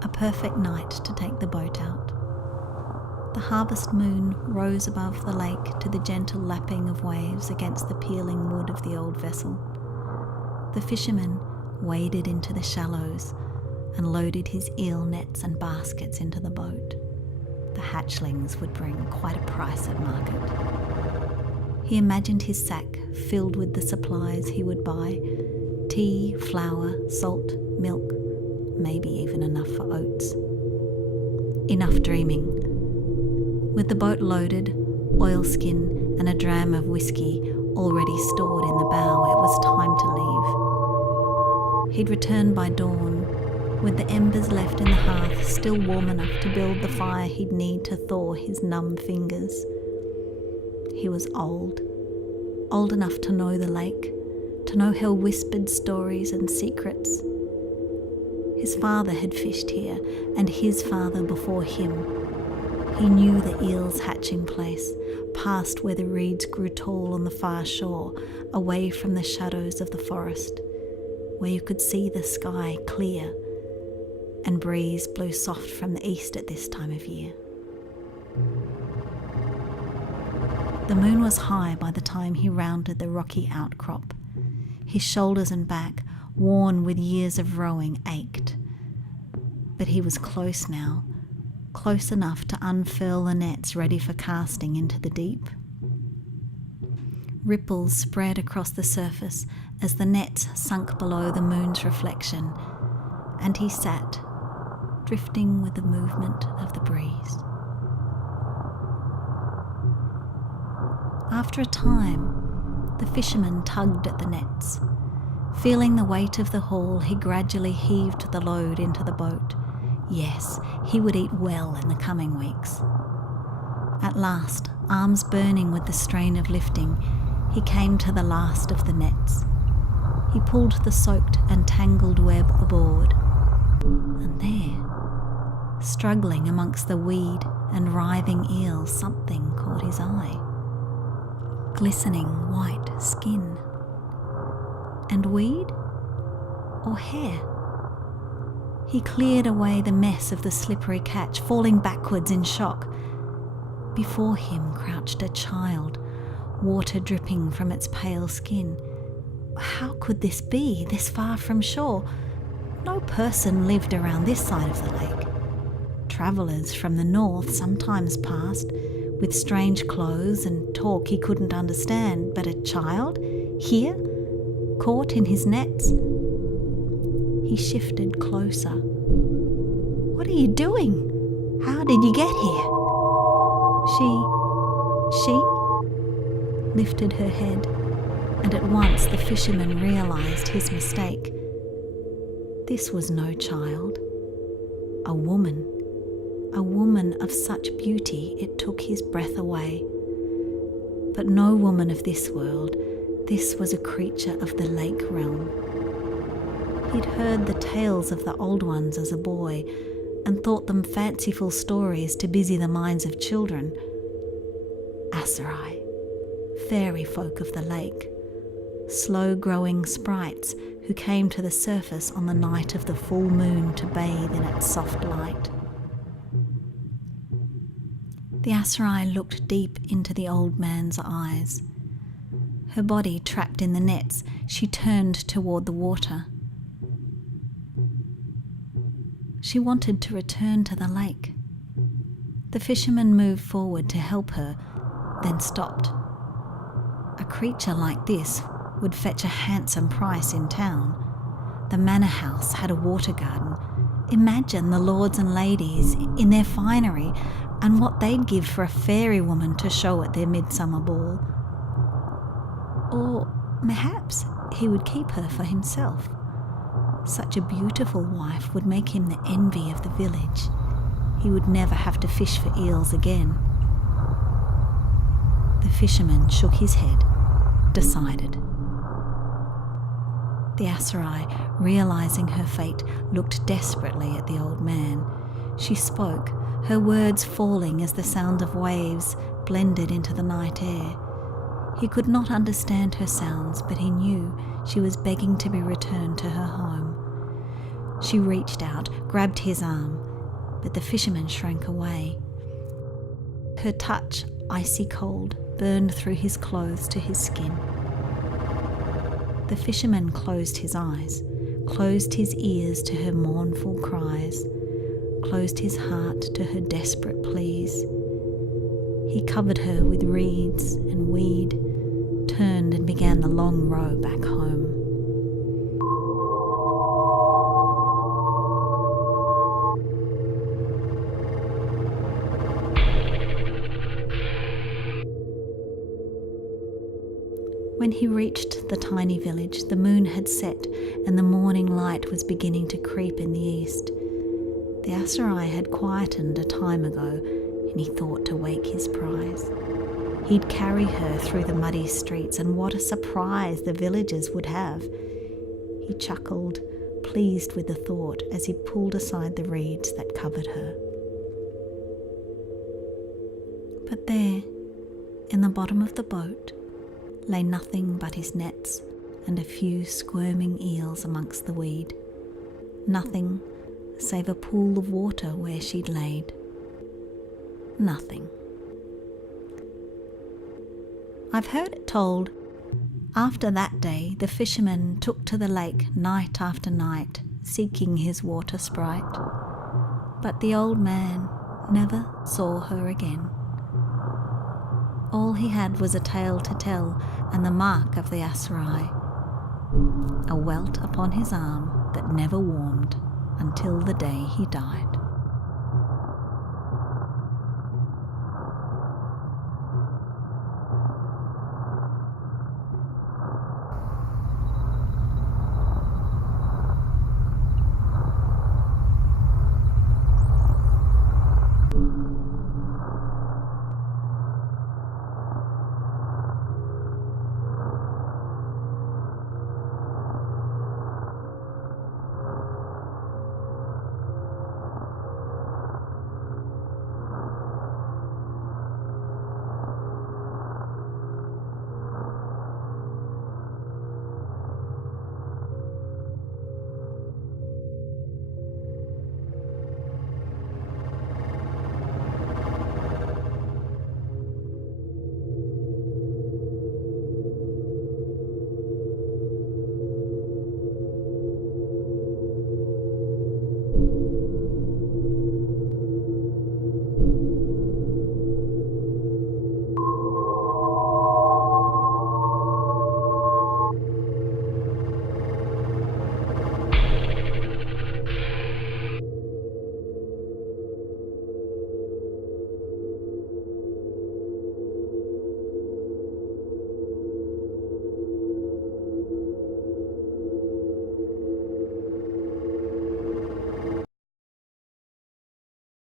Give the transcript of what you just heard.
A perfect night to take the boat out. The harvest moon rose above the lake to the gentle lapping of waves against the peeling wood of the old vessel. The fisherman waded into the shallows and loaded his eel nets and baskets into the boat. The hatchlings would bring quite a price at market. He imagined his sack filled with the supplies he would buy: tea, flour, salt, milk, maybe even enough for oats. Enough dreaming. With the boat loaded, oilskin and a dram of whiskey already stored in the bow, it was time to leave. He'd return by dawn, with the embers left in the hearth still warm enough to build the fire he'd need to thaw his numb fingers. He was old enough to know the lake, to know her whispered stories and secrets. His father had fished here, and his father before him. He knew the eel's hatching place, past where the reeds grew tall on the far shore, away from the shadows of the forest, where you could see the sky clear, and breeze blew soft from the east at this time of year. The moon was high by the time he rounded the rocky outcrop. His shoulders and back, worn with years of rowing, ached. But he was close now, close enough to unfurl the nets ready for casting into the deep. Ripples spread across the surface as the nets sunk below the moon's reflection, and he sat, drifting with the movement of the breeze. After a time, the fisherman tugged at the nets. Feeling the weight of the haul, he gradually heaved the load into the boat. Yes, he would eat well in the coming weeks. At last, arms burning with the strain of lifting, he came to the last of the nets. He pulled the soaked and tangled web aboard. And there, struggling amongst the weed and writhing eels, something caught his eye. Glistening white skin. And weed? Or hair? He cleared away the mess of the slippery catch, falling backwards in shock. Before him crouched a child, water dripping from its pale skin. How could this be, this far from shore? No person lived around this side of the lake. Travellers from the north sometimes passed, with strange clothes and talk he couldn't understand, but a child? Here? Caught in his nets? He shifted closer. What are you doing? How did you get here? She lifted her head, and at once the fisherman realized his mistake. This was no child. A woman of such beauty it took his breath away. But no woman of this world. This was a creature of the lake realm. He'd heard the tales of the old ones as a boy and thought them fanciful stories to busy the minds of children. Asrai, fairy folk of the lake, slow-growing sprites who came to the surface on the night of the full moon to bathe in its soft light. The Asrai looked deep into the old man's eyes. Her body trapped in the nets, she turned toward the water. She wanted to return to the lake. The fisherman moved forward to help her, then stopped. A creature like this would fetch a handsome price in town. The manor house had a water garden. Imagine the lords and ladies in their finery and what they'd give for a fairy woman to show at their midsummer ball. Or perhaps he would keep her for himself. Such a beautiful wife would make him the envy of the village. He would never have to fish for eels again. The fisherman shook his head, decided. The Asrai, realising her fate, looked desperately at the old man. She spoke, her words falling as the sound of waves blended into the night air. He could not understand her sounds, but he knew she was begging to be returned to her home. She reached out, grabbed his arm, but the fisherman shrank away. Her touch, icy cold, burned through his clothes to his skin. The fisherman closed his eyes, closed his ears to her mournful cries, closed his heart to her desperate pleas. He covered her with reeds and weed, turned and began the long row back home. When he reached the tiny village, the moon had set and the morning light was beginning to creep in the east. The Asrai had quietened a time ago, and he thought to wake his prize. He'd carry her through the muddy streets, and what a surprise the villagers would have. He chuckled, pleased with the thought, as he pulled aside the reeds that covered her. But there, in the bottom of the boat, lay nothing but his nets and a few squirming eels amongst the weed. Nothing save a pool of water where she'd laid. Nothing. I've heard it told, after that day the fisherman took to the lake night after night, seeking his water sprite. But the old man never saw her again. All he had was a tale to tell and the mark of the Asrai, a welt upon his arm that never warmed until the day he died.